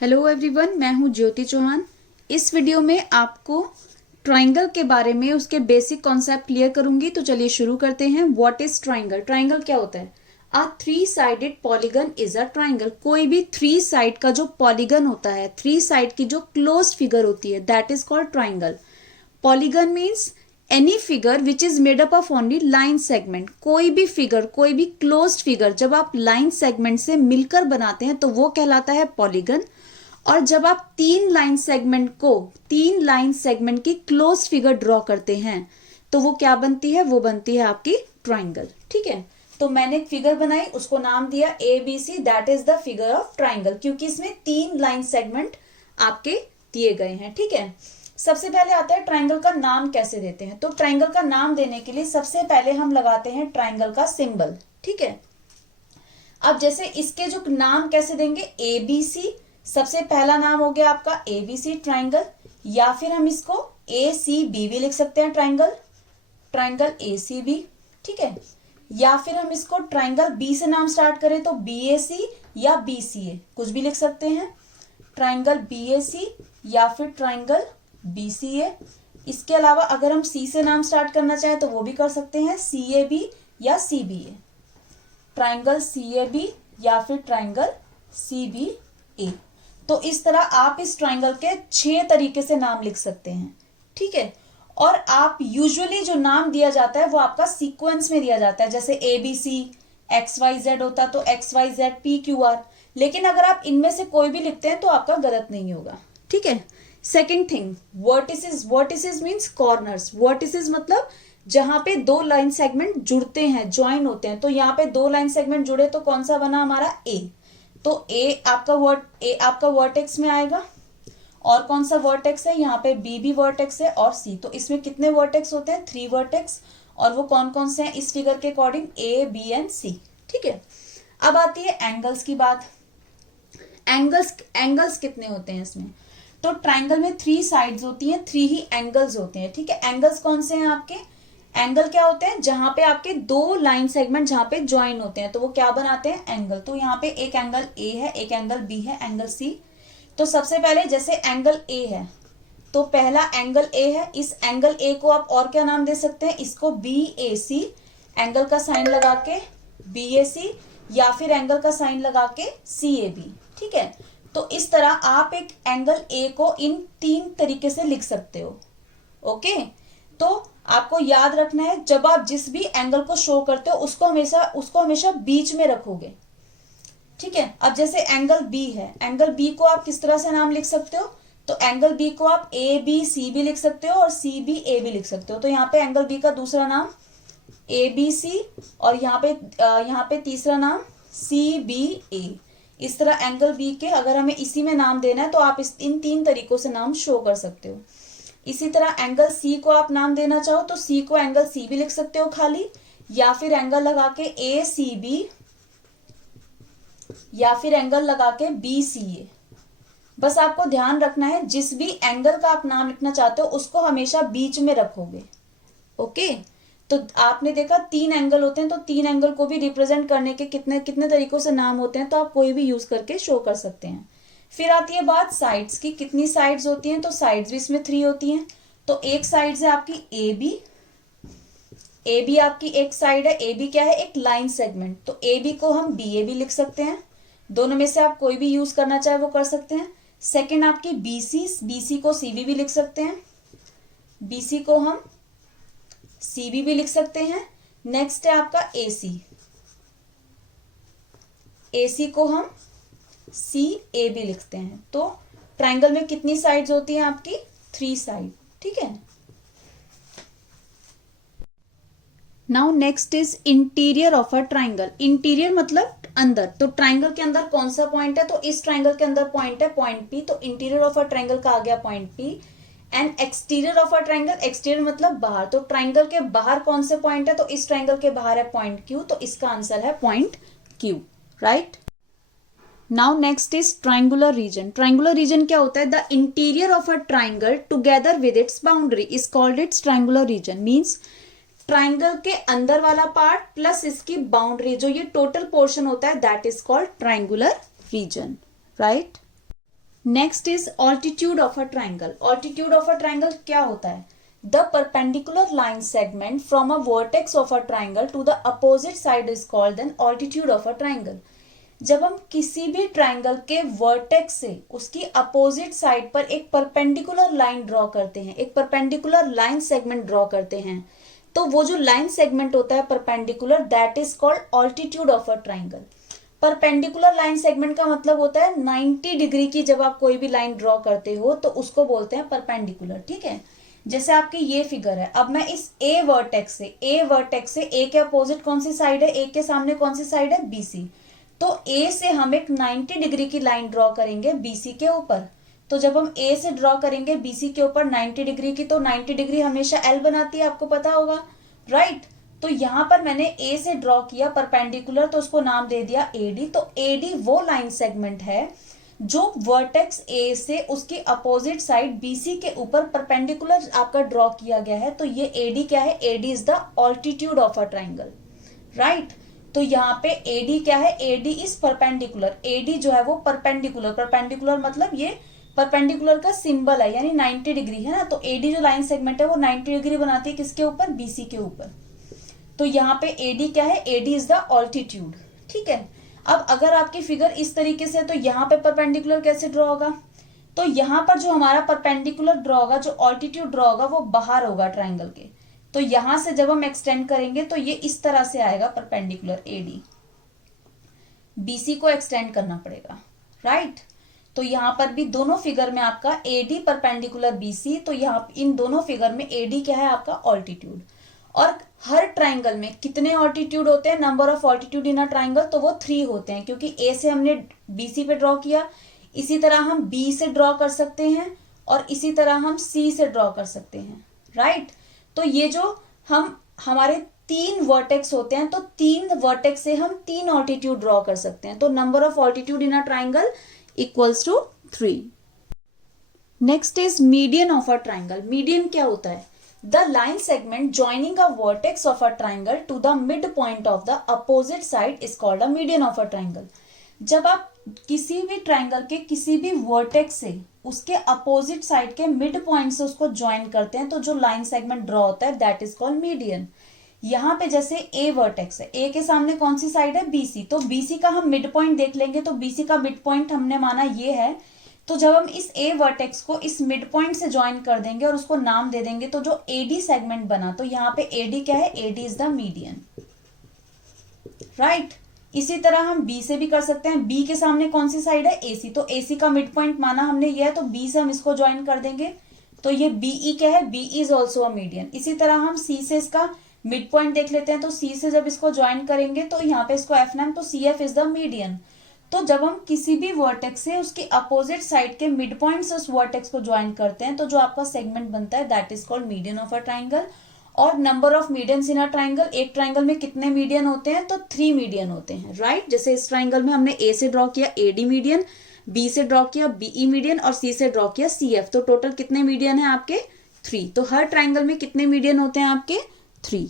Hello everyone, मैं हूं ज्योति चौहान। इस वीडियो में आपको ट्राइंगल के बारे में उसके बेसिक कॉन्सेप्ट क्लियर करूंगी। तो चलिए शुरू करते हैं। What is triangle? ट्राइंगल क्या होता है? A three sided polygon is a triangle. कोई भी थ्री साइड का जो पॉलीगन होता है, थ्री साइड की जो क्लोज्ड फिगर होती है, that is called triangle. Polygon means any figure which is made up of only line segment. कोई भी फिगर, कोई भी क्लोज्ड फिगर जब आप लाइन सेगमेंट से मिलकर बनाते हैं तो वो कहलाता है पॉलीगन। और जब आप तीन लाइन सेगमेंट की क्लोज फिगर ड्रॉ करते हैं तो वो क्या बनती है? वो बनती है आपकी ट्राइंगल। ठीक है, तो मैंने एक फिगर बनाई, उसको नाम दिया ABC, that is the figure of triangle, क्योंकि इसमें तीन लाइन सेगमेंट आपके दिए गए हैं। ठीक है, सबसे पहले आता है ट्राइंगल का नाम कैसे देते हैं। तो ट्राइंगल का नाम देने के लिए सबसे पहले हम लगाते हैं ट्राइंगल का सिंबल। ठीक है, अब जैसे इसके जो नाम कैसे देंगे, ABC, सबसे पहला नाम हो गया आपका ABC ट्राइंगल, या फिर हम इसको ACB भी लिख सकते हैं, ट्राइंगल ACB। ठीक है, या फिर हम इसको ट्राइंगल B से नाम स्टार्ट करें तो BAC या BCA, कुछ भी लिख सकते हैं, ट्राइंगल BAC या फिर ट्राइंगल BCA। इसके अलावा अगर हम C से नाम स्टार्ट करना चाहें तो वो भी कर सकते हैं, CAB या CBA, ट्राइंगल CAB या फिर ट्राइंगल CBA। तो इस तरह आप इस ट्राइंगल के 6 तरीके से नाम लिख सकते हैं। ठीक है, और आप यूजुअली जो नाम दिया जाता है वो आपका सीक्वेंस में दिया जाता है, जैसे ABC XYZ होता तो XYZ PQR। लेकिन अगर आप इनमें से कोई भी लिखते हैं तो आपका गलत नहीं होगा। ठीक है, second thing, vertices means corners. Vertices मतलब जहां पे दो लाइन सेगमेंट जुड़ते हैं, ज्वाइन होते हैं। तो यहाँ पे दो लाइन सेगमेंट जुड़े तो कौन सा बना हमारा? A। तो A आपका वर्टेक्स में आएगा। और कौन सा वर्टेक्स है? यहाँ पे B भी वर्टेक्स है और C। तो इसमें कितने वर्टेक्स होते हैं? 3 वर्टेक्स। और वो कौन कौन से हैं इस फिगर के according? A, B and C। ठीक है, अब आती है एंगल्स की बात। एंगल्स कितने होते हैं इसमें? तो ट्राइंगल में 3 साइड्स होती हैं, 3 ही एंगल्स होते हैं। ठीक है, एंगल्स कौन से हैं आपके? एंगल क्या होते हैं? जहां पे आपके दो लाइन सेगमेंट जहां पे ज्वाइन होते हैं तो वो क्या बनाते हैं? एंगल। तो यहाँ पे एक एंगल A है, एक एंगल B है, एंगल C। तो सबसे पहले जैसे एंगल A है तो पहला एंगल A है, इस एंगल A को आप और क्या नाम दे सकते हैं? इसको BAC, एंगल का साइन लगा के BAC, या फिर एंगल का साइन लगा के CAB। ठीक है, तो इस तरह आप एक एंगल A को इन 3 तरीके से लिख सकते हो। ओके, तो आपको याद रखना है जब आप जिस भी एंगल को शो करते हो उसको हमेशा बीच में रखोगे। ठीक है, अब जैसे एंगल B है, एंगल B को आप किस तरह से नाम लिख सकते हो? तो एंगल B को आप ABC भी लिख सकते हो और CBA भी लिख सकते हो। तो यहाँ पे एंगल B का दूसरा नाम ABC और यहाँ पे तीसरा नाम CBA। इस तरह एंगल B के अगर हमें इसी में नाम देना है तो आप इन 3 तरीकों से नाम शो कर सकते हो। इसी तरह एंगल C को आप नाम देना चाहो तो C को एंगल C भी लिख सकते हो खाली, या फिर एंगल लगा के ACB, या फिर एंगल लगा के BCA। बस आपको ध्यान रखना है जिस भी एंगल का आप नाम लिखना चाहते हो उसको हमेशा बीच में रखोगे। ओके, तो आपने देखा 3 एंगल होते हैं, तो 3 एंगल को भी रिप्रेजेंट करने के कितने कितने तरीकों से नाम होते हैं, तो आप कोई भी यूज करके शो कर सकते हैं। फिर आती है बात साइड्स की। कितनी साइड्स होती हैं? तो साइड्स भी इसमें 3 होती हैं। तो एक साइड है आपकी AB आपकी एक साइड है। AB क्या है? एक लाइन सेगमेंट। तो AB को हम BA भी लिख सकते हैं। दोनों में से आप कोई भी यूज करना चाहे वो कर सकते हैं। सेकेंड आपकी BC को CB भी लिख सकते हैं। BC को हम CB भी लिख सकते हैं। नेक्स्ट है आपका AC को हम CA भी लिखते हैं। तो ट्राइंगल में कितनी साइड्स होती हैं आपकी? 3 साइड। ठीक है, now next is interior of a triangle. Interior मतलब अंदर। तो ट्राइंगल के अंदर कौन सा पॉइंट है? तो इस ट्राइंगल के अंदर पॉइंट है पॉइंट P। तो इंटीरियर ऑफ अ ट्राइंगल का आ गया point P। And exterior of a triangle, exterior मतलब बाहर। तो ट्राइंगल के बाहर कौन से पॉइंट है? तो इस ट्राइंगल के बाहर है पॉइंट Q। तो इसका आंसर है point Q, right. Now next is triangular region. Triangular region क्या होता है? The interior of a triangle together with its boundary is called its triangular region. Means triangle के अंदर वाला पार्ट प्लस इसकी बाउंड्री, जो ये टोटल पोर्शन होता है, that is called triangular region, right. Next is altitude of a triangle. Altitude of a triangle क्या होता है? The perpendicular line segment from a vertex of a triangle to the opposite side is called an altitude of a triangle. जब हम किसी भी triangle के vertex से उसकी अपोजिट साइड पर एक परपेंडिकुलर लाइन ड्रॉ करते हैं, एक परपेंडिकुलर लाइन सेगमेंट ड्रॉ करते हैं, तो वो जो लाइन सेगमेंट होता है perpendicular, that is called altitude of a triangle. Perpendicular line segment का मतलब होता है 90 डिग्री की जब आप कोई भी लाइन ड्रॉ करते हो तो उसको बोलते हैं परपेंडिकुलर। ठीक है, जैसे आपकी ये फिगर है, अब मैं इस ए वर्टेक्स से ए के अपोजिट कौन सी साइड है, ए के सामने कौन सी साइड है, बीसी। तो ए से हम एक 90 डिग्री की लाइन ड्रॉ करेंगे बीसी के ऊपर। तो जब हम ए से ड्रॉ करेंगे बीसी के ऊपर 90 डिग्री की, तो 90 डिग्री हमेशा एल बनाती है, आपको पता होगा, राइट। तो यहां पर मैंने ए से ड्रॉ किया परपेंडिकुलर, तो उसको नाम दे दिया एडी। तो एडी वो लाइन सेगमेंट है जो वर्टेक्स ए से उसकी अपोजिट साइड बीसी के ऊपर परपेंडिकुलर आपका ड्रॉ किया गया है। तो ये एडी क्या है? AD is the altitude of a triangle, right. तो यहाँ पे एडी क्या है? AD is perpendicular. एडी जो है वो परपेंडिकुलर मतलब ये परपेंडिकुलर का सिंबल है, यानी 90 डिग्री है ना। तो एडी जो लाइन सेगमेंट है वो 90 डिग्री बनाती है, किसके ऊपर? बीसी के ऊपर। तो यहाँ पे एडी क्या है? AD is the altitude. ठीक है, अब अगर आपकी फिगर इस तरीके से है तो यहाँ पे परपेंडिकुलर कैसे ड्रॉ होगा? तो यहाँ पर जो हमारा परपेंडिकुलर ड्रॉ होगा, जो ऑल्टीट्यूड ड्रॉ होगा, वो बाहर होगा ट्राइंगल के। तो यहां से जब हम एक्सटेंड करेंगे तो ये इस तरह से आएगा परपेंडिकुलर एडी, बीसी को एक्सटेंड करना पड़ेगा, राइट। तो यहां पर भी दोनों फिगर में आपका एडी परपेंडिकुलर बीसी, तो यहाँ इन दोनों फिगर में एडी क्या है? आपका ऑल्टीट्यूड। और हर ट्राइंगल में कितने ऑल्टीट्यूड होते हैं? Number of altitude in a triangle, तो वो 3 होते हैं, क्योंकि ए से हमने बीसी पे ड्रॉ किया, इसी तरह हम बी से ड्रॉ कर सकते हैं और इसी तरह हम सी से ड्रॉ कर सकते हैं, राइट। तो ये जो हमारे 3 वर्टेक्स होते हैं, तो 3 वर्टेक्स से हम 3 ऑल्टीट्यूड ड्रॉ कर सकते हैं। तो number of altitude in a triangle equals to 3। Next is median of a triangle. Median क्या होता है? The line segment joining a vertex of a triangle to the mid point of the opposite side is called a median of a triangle. जब आप किसी भी triangle के किसी भी वर्टेक्स से उसके अपोजिट साइड के मिड पॉइंट से उसको ज्वाइन करते हैं, तो जो लाइन सेगमेंट ड्रॉ होता है दैट इज कॉल्ड मीडियन। यहाँ पे जैसे ए वर्टेक्स है, ए के सामने कौन सी साइड है? बीसी। तो बीसी का हम मिड पॉइंट देख लेंगे, तो बीसी का मिड पॉइंट हमने माना ये है। तो जब हम इस ए वर्टेक्स को इस मिड पॉइंट से ज्वाइन कर देंगे और उसको नाम दे देंगे, तो जो एडी सेगमेंट बना, तो यहाँ पे एडी क्या है? AD is the median, right. इसी तरह हम बी से भी कर सकते हैं। बी के सामने कौन सी साइड है? एसी। तो एसी का मिड पॉइंट माना हमने ये है, तो बी से हम इसको ज्वाइन कर देंगे, तो ये बीई क्या है? B is also a median. इसी तरह हम सी से इसका मिड पॉइंट देख लेते हैं, तो सी से जब इसको ज्वाइन करेंगे तो यहाँ पे इसको एफ नाम, तो C F is the median. तो जब हम किसी भी वर्टेक्स से उसके अपोजिट साइड के मिड पॉइंट से उस वर्टेक्स को ज्वाइन करते हैं, तो जो आपका सेगमेंट बनता है that is called median of a triangle. और number of medians in a triangle, एक ट्राइंगल में कितने मीडियन होते हैं? तो 3 मीडियन होते हैं, राइट। जैसे इस ट्राइंगल में हमने ए से ड्रॉ किया एडी मीडियन, बी से ड्रॉ किया बीई मीडियन और सी से ड्रॉ किया सी एफ। तो टोटल कितने मीडियन है आपके? 3। तो हर ट्राइंगल में कितने मीडियन होते हैं आपके? 3।